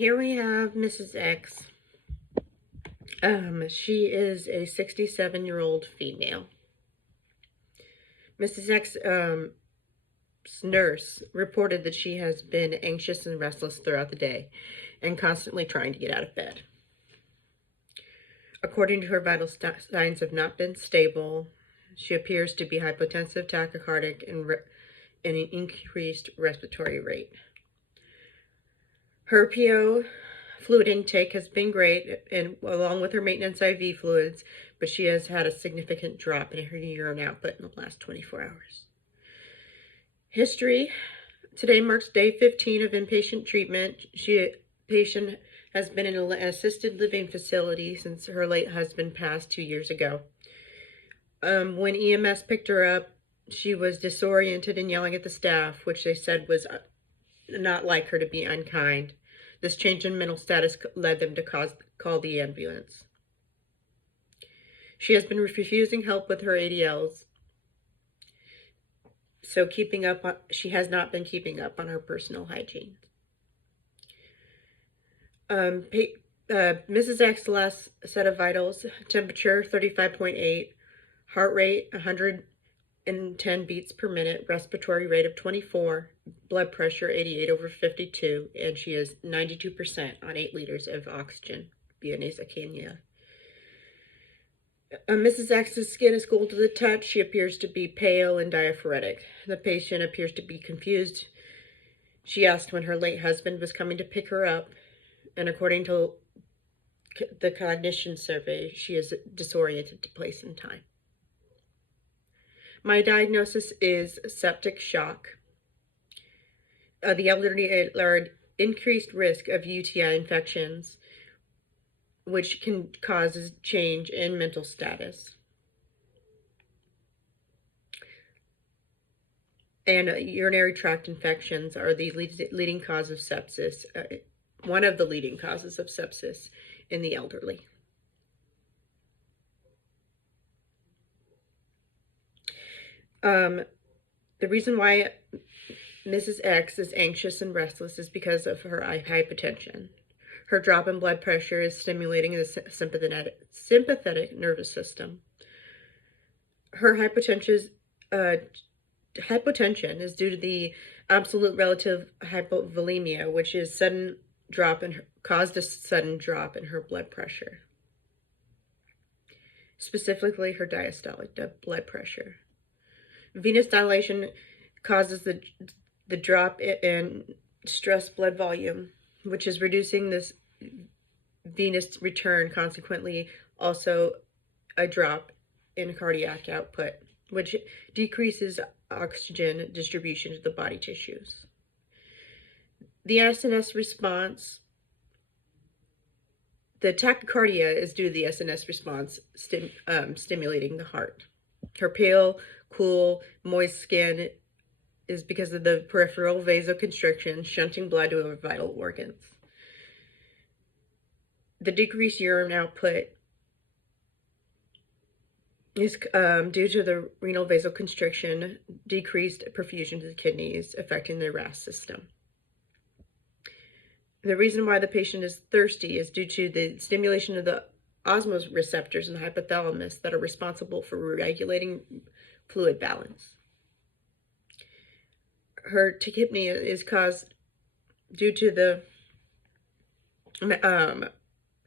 Here we have Mrs. X. She is a 67-year-old female. Mrs. X, nurse reported that she has been anxious and restless throughout the day and constantly trying to get out of bed. According to her, vital signs have not been stable. She appears to be hypotensive, tachycardic, and an increased respiratory rate. Her PO fluid intake has been great, and along with her maintenance IV fluids, but she has had a significant drop in her urine output in the last 24 hours. History. Today marks day 15 of inpatient treatment. Patient has been in an assisted living facility since her late husband passed 2 years ago. When EMS picked her up, she was disoriented and yelling at the staff, which they said was not like her to be unkind. This change in mental status led them to call the ambulance. She has been refusing help with her ADLs, so she has not been keeping up on her personal hygiene. Mrs. X's last set of vitals: temperature 35.8, heart rate 110 beats per minute, respiratory rate of 24, blood pressure 88/52, and she is 92% on 8 liters of oxygen via nasopharyngeal. Mrs. X's skin is cool to the touch. She appears to be pale and diaphoretic. The patient appears to be confused. She asked when her late husband was coming to pick her up, and according to the cognition survey, she is disoriented to place and time. My diagnosis is septic shock. The elderly are at increased risk of UTI infections, which can cause change in mental status. And urinary tract infections are the leading cause of sepsis, one of the leading causes of sepsis in the elderly. The reason why Mrs. X is anxious and restless is because of her hypertension. Her drop in blood pressure is stimulating the sympathetic nervous system. Her hypotension is due to the absolute relative hypovolemia, which is caused a sudden drop in her blood pressure, specifically her diastolic blood pressure. Venous dilation causes the drop in stress blood volume, which is reducing this venous return, consequently also a drop in cardiac output, which decreases oxygen distribution to the body tissues. The SNS response, the tachycardia is due to the SNS response stimulating the heart. Her pale, cool, moist skin is because of the peripheral vasoconstriction shunting blood to her vital organs. The decreased urine output is due to the renal vasoconstriction, decreased perfusion to the kidneys, affecting the RAS system. The reason why the patient is thirsty is due to the stimulation of the osmoreceptors in the hypothalamus that are responsible for regulating fluid balance. Her tachypnea is caused due to the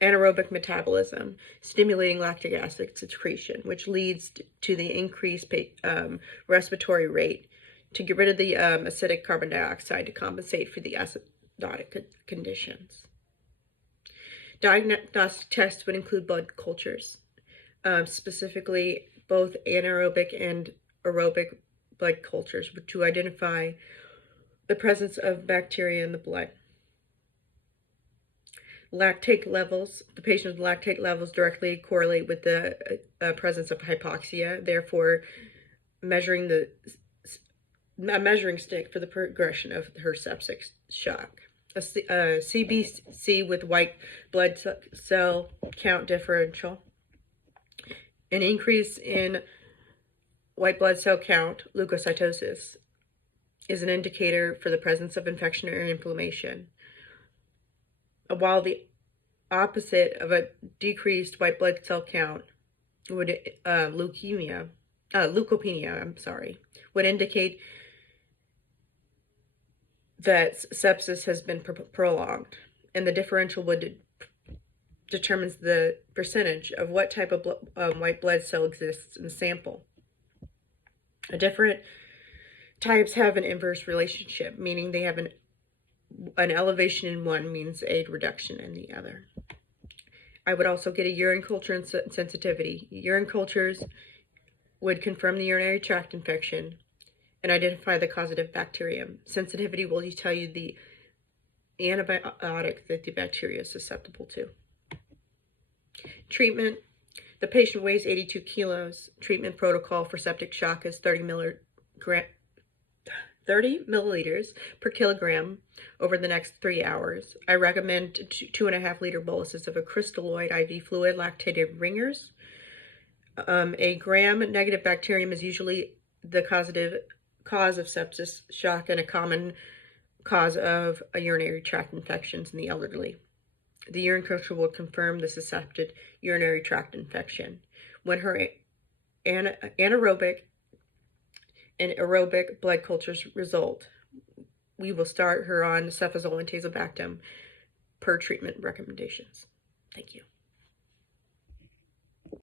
anaerobic metabolism, stimulating lactic acid secretion, which leads to the increased respiratory rate to get rid of the acidic carbon dioxide to compensate for the acidotic conditions. Diagnostic tests would include blood cultures, specifically both anaerobic and aerobic blood cultures, to identify the presence of bacteria in the blood. Lactate levels, the patient's lactate levels directly correlate with the presence of hypoxia, therefore a measuring stick for the progression of her septic shock. A CBC with white blood cell count differential, an increase in white blood cell count, leukocytosis, is an indicator for the presence of infection or inflammation. while the opposite of a decreased white blood cell count would leukopenia, would indicate that sepsis has been prolonged, and the differential would determines the percentage of what type of white blood cell exists in the sample. Different types have an inverse relationship, meaning they have an elevation in one means a reduction in the other. I would also get a urine culture and sensitivity. Urine cultures would confirm the urinary tract infection and identify the causative bacterium. Sensitivity will tell you the antibiotic that the bacteria is susceptible to. Treatment. The patient weighs 82 kilos. Treatment protocol for septic shock is 30 milliliters per kilogram over the next 3 hours. I recommend 2.5 liter boluses of a crystalloid IV fluid, lactated Ringer's. A gram-negative bacterium is usually the cause of sepsis shock and a common cause of urinary tract infections in the elderly. The urine culture will confirm the suspected urinary tract infection. When her anaerobic and aerobic blood cultures result, we will start her on cefazole and tazobactam per treatment recommendations. Thank you.